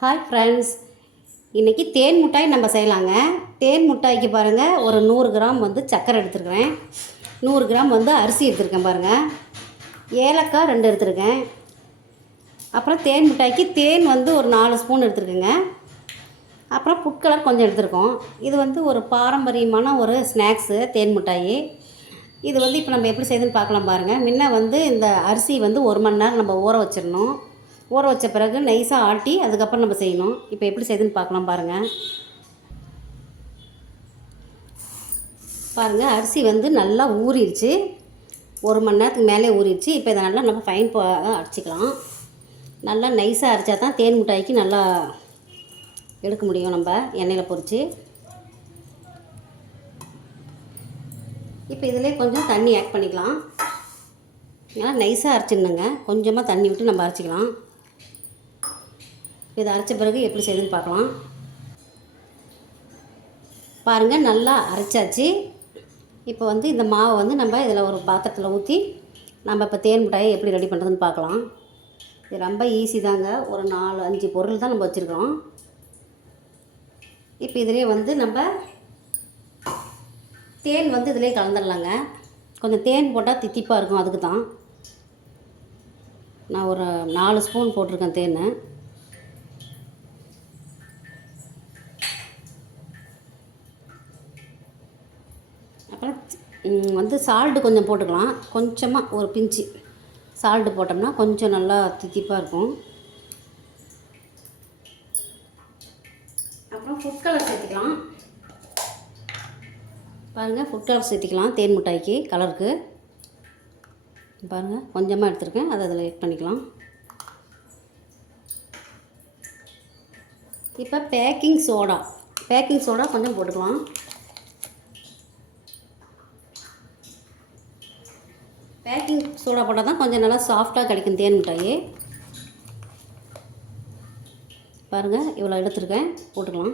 Hi friends, இன்றைக்கி தேன் மிட்டாய் நம்ம செய்யலாங்க. தேன் மிட்டாய்க்கு பாருங்கள், ஒரு 100 கிராம் வந்து சர்க்கரை எடுத்துருக்கிறேன். 100 கிராம் வந்து அரிசி எடுத்துருக்கேன் பாருங்கள். ஏலக்காய் 2 எடுத்துருக்கேன். அப்புறம் தேன் மிட்டாய்க்கு தேன் வந்து ஒரு 4 ஸ்பூன் எடுத்துருக்கேங்க. அப்புறம் ஃபுட் கலர் கொஞ்சம் எடுத்துருக்கோம். இது வந்து ஒரு பாரம்பரியமான ஒரு ஸ்நாக்ஸு தேன் மிட்டாய். இது வந்து இப்போ நம்ம எப்படி செய்யுதுன்னு பார்க்கலாம் பாருங்கள். முன்ன வந்து இந்த அரிசி வந்து 1 மணி நேரம் நம்ம ஊற வச்சிடணும். ஊற வச்ச பிறகு நைஸாக ஆட்டி அதுக்கப்புறம் நம்ம செய்யணும். இப்போ எப்படி செய்யுதுன்னு பார்க்கலாம் பாருங்கள். பாருங்கள், அரிசி வந்து நல்லா ஊறிடுச்சு. 1 மணி நேரத்துக்கு மேலே ஊறிடுச்சு. இப்போ இதை நல்லா நம்ம ஃபைன் அரைச்சிக்கலாம். நல்லா நைஸாக அரைச்சா தான் தேன் மிட்டாய்க்கு நல்லா எடுக்க முடியும். நம்ம எண்ணெயில் பொரித்து இப்போ இதிலே கொஞ்சம் தண்ணி ஆட் பண்ணிக்கலாம். ஏன்னா நைஸாக அரைச்சிடணுங்க. கொஞ்சமாக தண்ணி விட்டு நம்ம அரைச்சிக்கலாம். இதை அரைச்ச பிறகு எப்படி செய்யுதுன்னு பார்க்கலாம். பாருங்கள், நல்லா அரைச்சாச்சு. இப்போ வந்து இந்த மாவை வந்து நம்ம இதில் ஒரு பாத்திரத்தில் ஊற்றி நம்ம இப்போ தேன் மிட்டாயை எப்படி ரெடி பண்ணுறதுன்னு பார்க்கலாம். இது ரொம்ப ஈஸி தாங்க. ஒரு 4-5 பொருள் தான் நம்ம வச்சுருக்கோம். இப்போ இதிலே வந்து நம்ம தேன் வந்து இதிலே கலந்துடலாங்க. கொஞ்சம் தேன் போட்டால் தித்திப்பாக இருக்கும். அதுக்கு தான் நான் ஒரு 4 ஸ்பூன் போட்டிருக்கேன் தேன். அப்புறம் வந்து சால்ட்டு கொஞ்சம் போட்டுக்கலாம். கொஞ்சமாக ஒரு பிஞ்சு சால்ட்டு போட்டோம்னா கொஞ்சம் நல்லா தித்திப்பாக இருக்கும். அப்புறம் ஃபுட் கலர் சேர்த்துக்கலாம். பாருங்கள், ஃபுட் கலர் சேர்த்துக்கலாம் தேன் மிட்டாய்க்கு கலருக்கு. பாருங்கள், கொஞ்சமாக எடுத்துருக்கேன். அதை அதில் ஆட் பண்ணிக்கலாம். இப்போ பேக்கிங் சோடா கொஞ்சம் போட்டுக்கலாம். பேக்கிங் சோடா போட்டால் தான் கொஞ்சம் நல்லா சாஃப்டாக கிடைக்கும் தேன் மிட்டாய். பாருங்கள், இவ்வளோ எடுத்துருக்கேன், போட்டுக்கலாம்.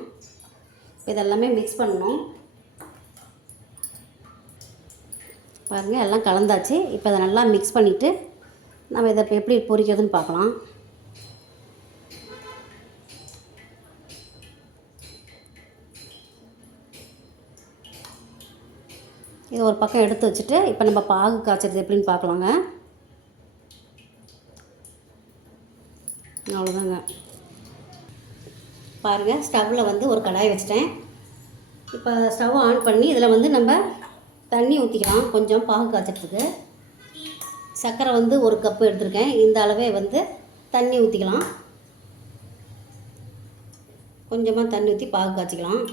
இதெல்லாமே மிக்ஸ் பண்ணணும். பாருங்கள், எல்லாம் கலந்தாச்சு. இப்போ அதை நல்லா மிக்ஸ் பண்ணிவிட்டு நம்ம இதை இப்போ எப்படி பொரிக்கிறதுன்னு பார்க்கலாம். இதை ஒரு பக்கம் எடுத்து வச்சுட்டு இப்போ நம்ம பாகு காய்ச்சறது எப்படின்னு பார்க்கலாங்க. அவ்வளோதாங்க. பாருங்கள், ஸ்டவ்வில் வந்து ஒரு கடாய் வச்சுட்டேன். இப்போ ஸ்டவ் ஆன் பண்ணி இதில் வந்து நம்ம தண்ணி ஊற்றிக்கலாம். கொஞ்சம் பாகு காய்ச்சறதுக்கு சர்க்கரை வந்து 1 கப்பு எடுத்துருக்கேன். இந்த அளவே வந்து தண்ணி ஊற்றிக்கலாம். கொஞ்சமாக தண்ணி ஊற்றி பாகு காய்ச்சிக்கலாம்.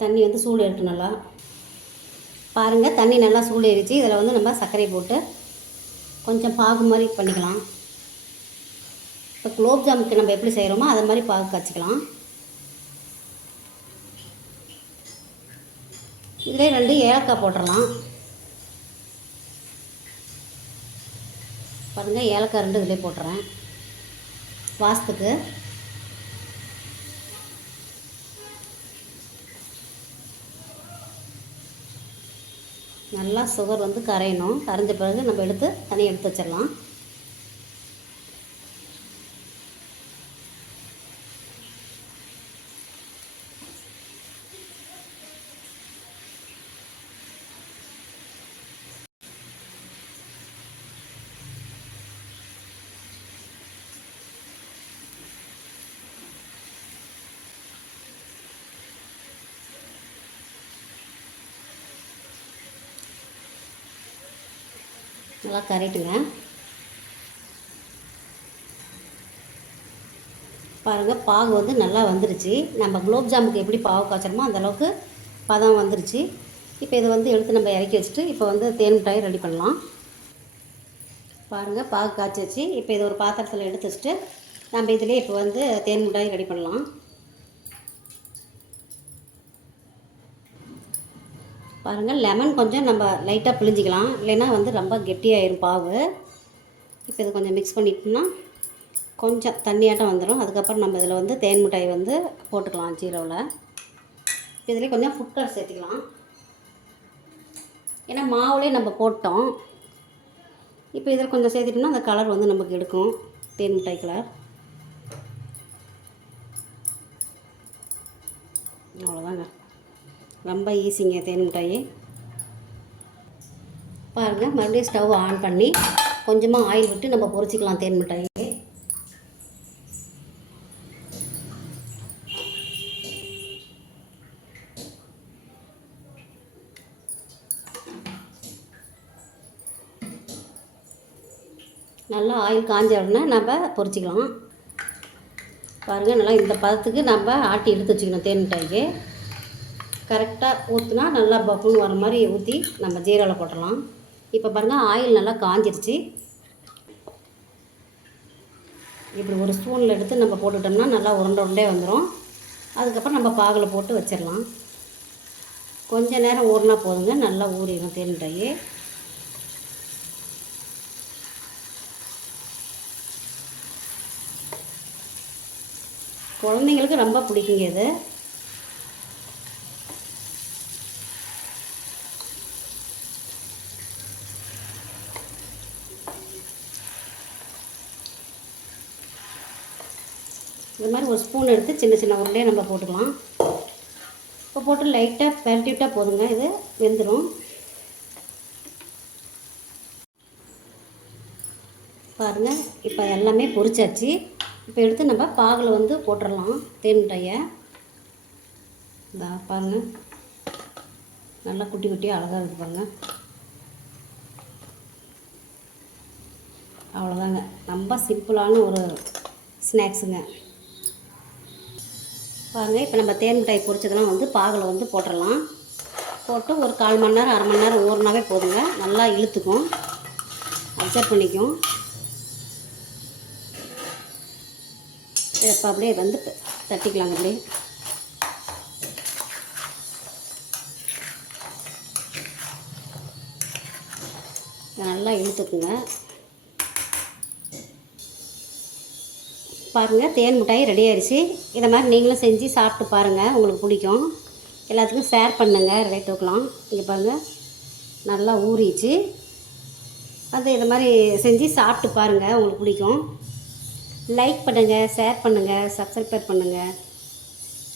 தண்ணி வந்து சூடு ஏறட்டும் நல்லா. பாருங்கள், தண்ணி நல்லா சூடு ஏறிச்சு. இதில் வந்து நம்ம சர்க்கரையை போட்டு கொஞ்சம் பாகு மாதிரி பண்ணிக்கலாம். இப்போ குலோப் ஜாமுக்கு நம்ம எப்படி செய்கிறோமோ அதை மாதிரி பாகு காய்ச்சிக்கலாம். இதிலே 2 ஏலக்காய் போட்டுடலாம். பாருங்கள், ஏலக்காய் 2 இதிலே போட்டுறேன் வாசத்துக்கு. நல்லா சுகர் வந்து கரையணும். கரைஞ்ச பிறகு நம்ம தனியாக எடுத்து வச்சிடலாம். நல்லா கரைட்டுங்க. பாருங்கள், பாகு வந்து நல்லா வந்துருச்சு. நம்ம குலோப் ஜாமுக்கு எப்படி பாகு காய்ச்சணுமோ அந்தளவுக்கு பதம் வந்துருச்சு. இப்போ இதை வந்து எடுத்து நம்ம இறக்கி வச்சுட்டு இப்போ வந்து தேன் மிட்டாய் ரெடி பண்ணலாம். பாருங்கள், பாகு காய்ச்சி வச்சு இப்போ இதை ஒரு பாத்திரத்தில் எடுத்து வச்சுட்டு நம்ம இதிலே இப்போ வந்து தேன் மிட்டாய் ரெடி பண்ணலாம். பாருங்கள், லெமன் கொஞ்சம் நம்ம லைட்டாக பிழிஞ்சிக்கலாம். இல்லைன்னா வந்து ரொம்ப கெட்டியாயிரும் பாகு. இப்போ இது கொஞ்சம் மிக்ஸ் பண்ணிட்டோம்னா கொஞ்சம் தண்ணியாட்டம் வந்துடும். அதுக்கப்புறம் நம்ம இதில் வந்து தேன் மிட்டாய் வந்து போட்டுக்கலாம் ஜீரோவில். இதில் கொஞ்சம் ஃபுட் கலர் சேர்த்துக்கலாம். ஏன்னா மாவுலேயே நம்ம போட்டோம். இப்போ இதில் கொஞ்சம் சேர்த்துட்டோம்னா அந்த கலர் வந்து நமக்கு எடுக்கும். தேன் மிட்டாய் கலர். அவ்வளோதாங்க, ரொம்ப ஈஸிங்க தேன் மிட்டாய். பாருங்கள், மறுபடியும் ஸ்டவ் ஆன் பண்ணி கொஞ்சமாக ஆயில் விட்டு நம்ம பொரிச்சிக்கலாம் தேன் மிட்டாய். நல்லா ஆயில் காஞ்ச உடனே நம்ம பொரிச்சிக்கலாம். பாருங்கள், நல்லா இந்த பதத்துக்கு நம்ம ஆட்டி எடுத்து வச்சுக்கணும். தேன் மிட்டாய்க்கு கரெக்டாக ஊற்றுனா நல்லா பப்புன்னு வர மாதிரி ஊற்றி நம்ம ஜீராவில் போட்டுடலாம். இப்போ பாருங்கள், ஆயில் நல்லா காஞ்சிருச்சு. இப்படி ஒரு ஸ்பூனில் எடுத்து நம்ம போட்டுட்டோம்னா நல்லா உருண்டை உருண்டே வந்துடும். அதுக்கப்புறம் நம்ம பாகில் போட்டு வச்சிடலாம். கொஞ்சம் நேரம் ஊறினா போதுங்க, நல்லா ஊறிடும் தேன் மிட்டாய். குழந்தைங்களுக்கு ரொம்ப பிடிக்குங்க இது. இந்த மாதிரி ஒரு ஸ்பூன் எடுத்து சின்ன சின்ன உருண்டையை நம்ம போட்டுக்கலாம். இப்போ போட்டு லைட்டாக பரட்டி விட்டால் போதுங்க, இது வெந்துடும். பாருங்கள், இப்போ எல்லாமே பொரிச்சாச்சு. இப்போ எடுத்து நம்ம பாகில் வந்து போட்டுடலாம் தேன் மிட்டாயை. பாருங்கள், நல்லா குட்டி குட்டியாக அழகாக இருக்குது பாருங்கள். அவ்வளோதாங்க, ரொம்ப சிம்பிளான ஒரு ஸ்நாக்ஸுங்க. பாருங்கள், இப்போ நம்ம தேன் மிட்டாய் பொரிச்சதெல்லாம் வந்து பாகில் வந்து போட்டுடலாம். போட்டு ஒரு 1/4 மணி நேரம் 1/2 மணி நேரம் ஊறினாவே போதுங்க. நல்லா இழுத்துக்கும், அப்சர்வ் பண்ணிக்கும். இப்போ அப்படியே வந்து தட்டிக்கலாங்க. அப்படியே நல்லா இழுத்துக்குங்க. பாருங்கள், தேன் மிட்டாய் ரெடி ஆயிடுச்சு. இதை மாதிரி நீங்களும் செஞ்சு சாப்பிட்டு பாருங்கள், உங்களுக்கு பிடிக்கும். எல்லாத்துக்கும் ஷேர் பண்ணுங்கள், ரிலேட்டிவ்க்கலாம். இங்கே பாருங்கள், நல்லா ஊறிச்சு. அது இதை மாதிரி செஞ்சு சாப்பிட்டு பாருங்கள், உங்களுக்கு பிடிக்கும். லைக் பண்ணுங்கள், ஷேர் பண்ணுங்கள், சப்ஸ்கிரைப் பண்ணுங்கள்.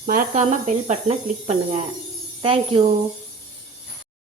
மறக்காமல் பெல் பட்டனை கிளிக் பண்ணுங்கள். தேங்க்யூ.